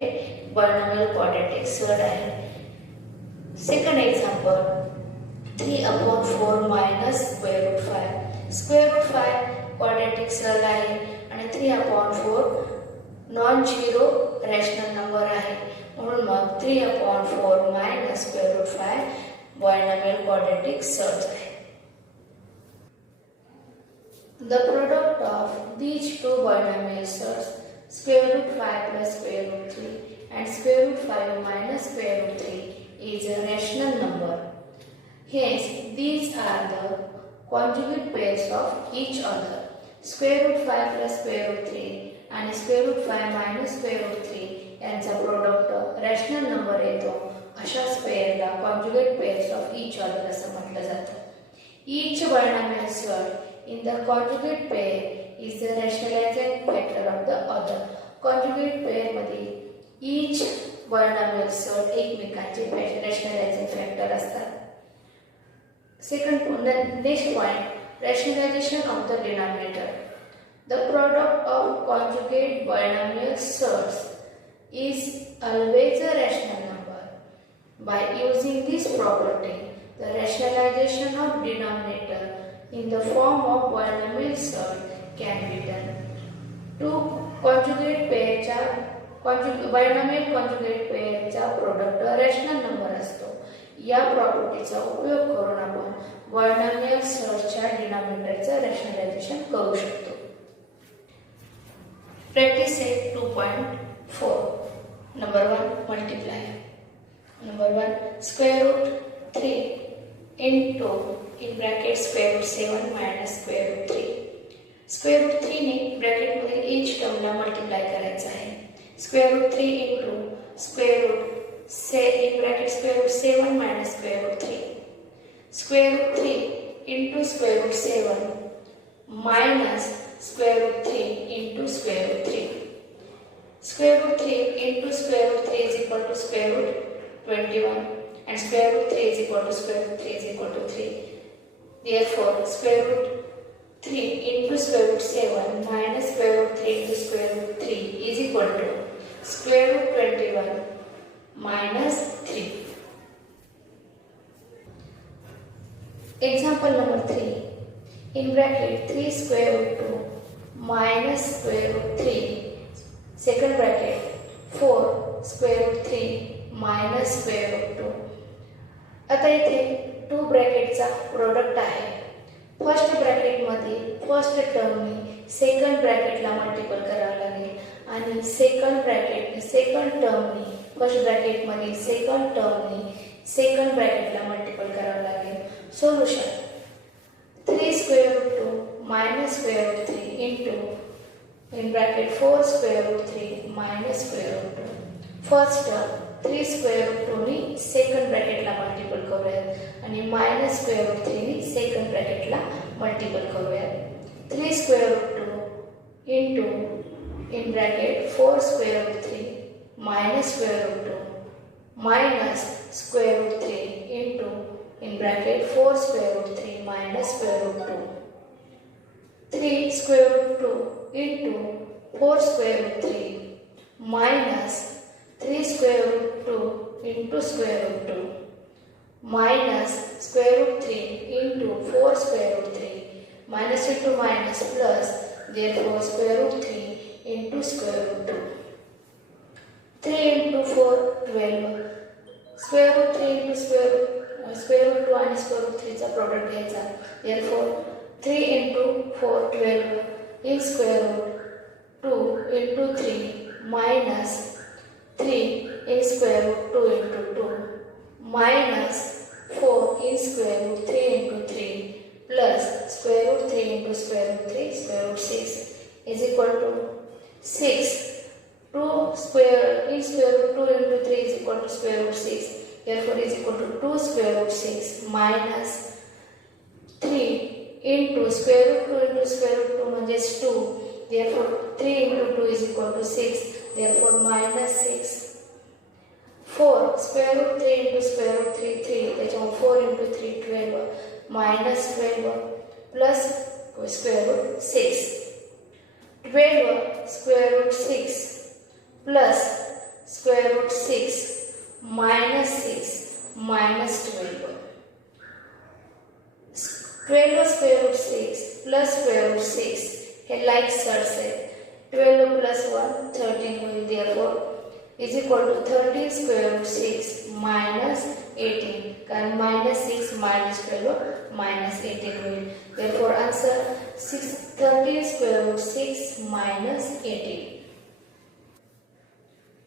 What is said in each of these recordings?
polynomial quadratic surd आहे. Second example, 3/4 minus square root 5. Square root 5 quadratic surd आहे आणि 3/4 non zero rational number आहे. म्हणून मग 3/4 minus square root 5 polynomial quadratic surd आहे. The product of these two polynomial surds, square root 5 plus square root 3 and square root 5 minus square root 3 is a rational number. Hence, these are the conjugate pairs of each other. Square root 5 plus square root 3 and square root 5 minus square root 3 यांचा product rational number येतो. अशाच पेअरला conjugate pairs of each other असं म्हटलं जातं. Each polynomial surd in the conjugate pair is the rationalizing factor of the other. Conjugate pair मध्ये each polynomial surd एकमेकांचे rationalizing factor असतात. Next point, rationalization of the denominator. The product of conjugate polynomial surds is always a rational number. By using this property, the rationalization of denominator in the form of polynomial surd can be done. Two conjugate pairच्या polynomial conjugate pairचा product rational number असतो. या प्रॉपर्टीचा उपयोग करून आपण polynomial surdच्या denominatorचं rationalization करू शकतो. Practice set 2.4. Number 1, multiply. Number 1, square root 3 into in bracket square root 7 minus square root 3. Square root 3 ने bracket मध्ये each term ला multiply करायचं आहे. Square root 3 into square root in bracket square root 7 minus square root 3. Square root 3 into square root 7 minus square root 3 into square root 3. Square root 3 into square root 3 is equal to square root 21 and square root 3 is equal to square root 3 is equal to 3. Therefore, square root 3 into square root 7 minus square root 3 into square root 3 is equal to square root 21 minus 3. Example number 3. In bracket 3 square root 2 minus square root 3 second bracket 4 square root 3 minus square root 2. आता इथे 2 ब्रॅकेटचा product आहे. First bracket मध्ये first टर्मनी second ब्रॅकेटला multiple करावं लागेल आणि second टर्मनी first bracket मध्ये second टर्मनी second ब्रॅकेटला multiple करावं लागेल. Solution 3 square root 2 minus square root 3 into in bracket 4 square root 3 minus square root 2. First term 3 square root 2 knee second ब्रॅकेटला multiple करूया आणि minus square root 3 नी second ब्रॅकेटला multiple करूया. 3 square root 2 into in bracket 4 square root 3 minus square root 2 minus square root 3 into in bracket 4 square root 3 minus square root 2. 3 square root 2 into 4 square root 3 minus 3 square root 2 into square root 2 minus square root 3 into 4 square root 3 minus into minus plus therefore square root 3 into square root 2. 3 into 4 12 square root 3 into square root 2 आणि square root 3 चा product घ्यायचा. therefore 3 into 4 12 in square root 2 into 3 minus 3 in square root 2 into 2 minus 4 in square root 3 into 3 plus square root 3 into square root 3 square root 6 is equal to 6. 2 square in square root 2 into 3 is equal to square root 6. Therefore is equal to 2 square root 6 minus 3 into square root 2 into square root 2 म्हणजेच 2. Therefore 3 into 2 is equal to 6. Therefore minus 6. 4 square root 3 into square root 3 3. त्याच्यामुळे 4 into 3 12 minus 12 plus square root 6. 12 square root 6 plus plus square root 6 हे like surds आहेत. 12 plus 1 13 होईल. therefore is equal to 13 square root 6 minus 18 कारण minus 6 minus 12 minus 18 होईल. therefore answer 13 square root 6 minus 18.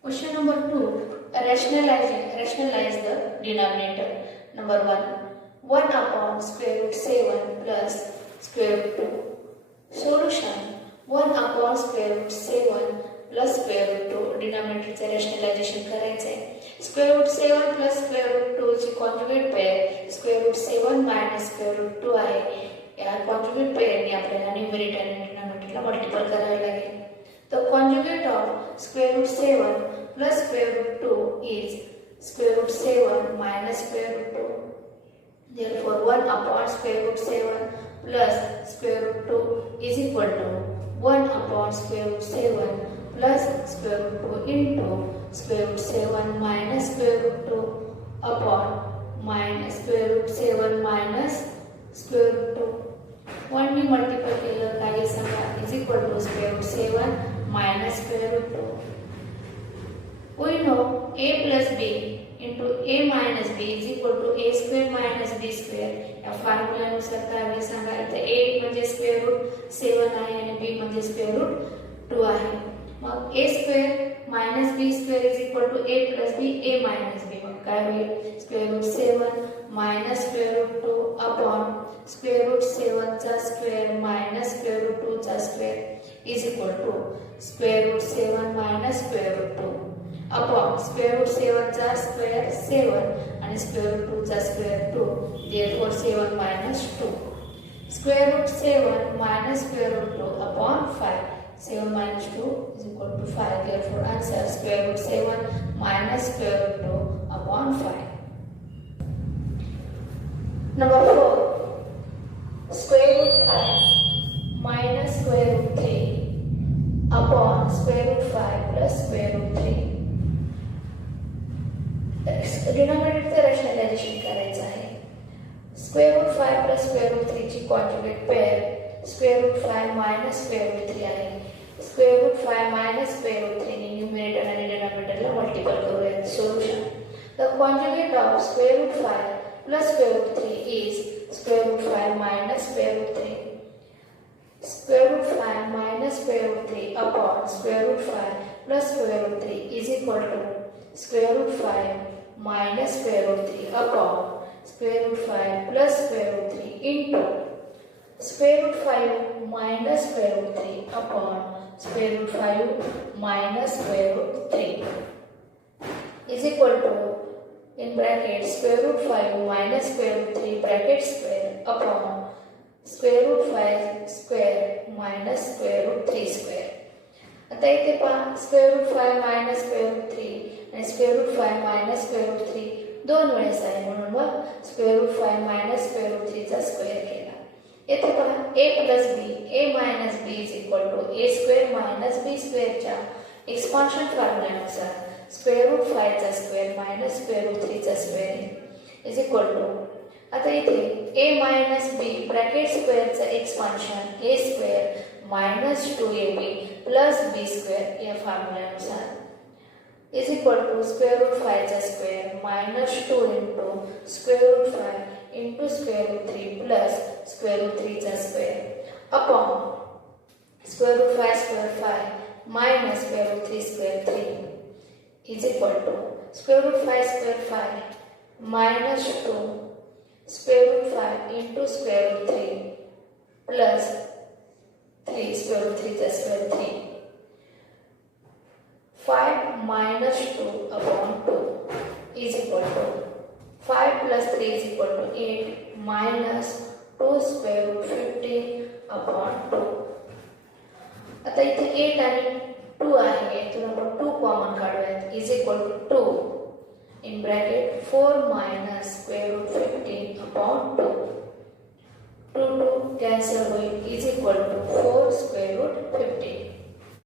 Question number 2. Rationalize the denominator. Number 1. 1 upon square root 7 plus square root 2. Solution. 1 upon square root 7 plus square root 2. Denominator चे rationalization करायचे आहे. Square root 7 plus square root 2 ची conjugate pair square root 7 minus square root 2 आहे. या conjugate pair ने आपल्याला numerator आणि denominator ला multiple करावे लागेल. The conjugate of square root 7 plus square root 2 is square root 7 minus square root 2. Therefore 1 upon square root 7 plus square root 2 is equal to 1 upon square root 7 plus square root 2 into square root 7 minus square root 2 upon minus square root 7 minus square root 2. 1 ने multiply केलं काही सांगा is equal to square root 7 minus square root 2. We know a plus b into a minus b is equal to a square minus b square. या फॉर्म्युलानुसार काय सांगा इथे a म्हणजे square root 7 आहे आणि b म्हणजे स्क्वेअर रूट 2 आहे. मग a square minus b square is equal to a plus b a minus b. मग काय होईल square root 7 minus square root 2 upon square root 7 चा स्क्वेअर minus square root 2 चा square is equal to square root 7 minus square root 2 upon square root 7 चा square 7 आणि square root 2 चा square 2. therefore 7 minus 2. square root 7 minus square root 2 upon 5. 7 minus 2 is equal to 5. therefore answer square root 7 minus square root 2 upon 5. Number 4. Square root 5 minus square root 3 upon square root 5 plus square root 3. डिनॉमिनेटरचे rationalisation करायचं आहे. Square root 5 plus square root 3 ची conjugate pair square root 5 minus square root 3 आहे. Square root 5 minus square root 3 ने numerator आणि डिनॉमिनेटरला multiple करूयात. Solution. The conjugate of square root 5 plus square root 3 is square root 5 minus square root 3. Square root 5 minus square root 3 upon square root 5 plus square root 3 is equal to square root 5 minus square root 3 upon square root 5 plus square root 3 into square root 5 minus square root 3 upon square root 5 minus square root 3 is equal to in bracket square root 5 minus square root 3 bracket square upon square root 5 square minus square root 3 square. आता इथे पहा square root 5 minus square root 3 आणि square root 5 minus square root 3 दोन वेळेस आहे म्हणून मग square root 5 minus square root 3 चा square केला. इथे पहा a plus b a minus b is equal to a square minus b square च्या एक्सपान्शन फॉर्म्युल्यानुसार स्क्वेअर रूट 5 चा स्क्वेअर मायनस स्क्वेअर रूट 3 चा स्क्वेअर इज इक्वल टू आता इथे a minus b bracket स्क्वेअरचं expansion a square minus 2ab plus b square या फॉर्म्युल्यानुसार is equal to square root 5 चा square minus 2 into square root 5 into square root 3 plus square root 3 चा square upon square root 5 square 5 minus square root 3 square 3 is equal to square root 5 square 5 minus 2 square root 5 into square root 3 plus 3 square root 3 is square 3. 5 minus 2 upon 2 is equal to 5 plus 3 is equal to 8 minus 2 square root 15 upon 2. आता इथे 8 आणि 2 आहे इथून आपण 2 common काढूयात is equal to 2 in bracket 4 minus square root 15 upon 2 2 2 cancel होईल is equal to 4 square root 15.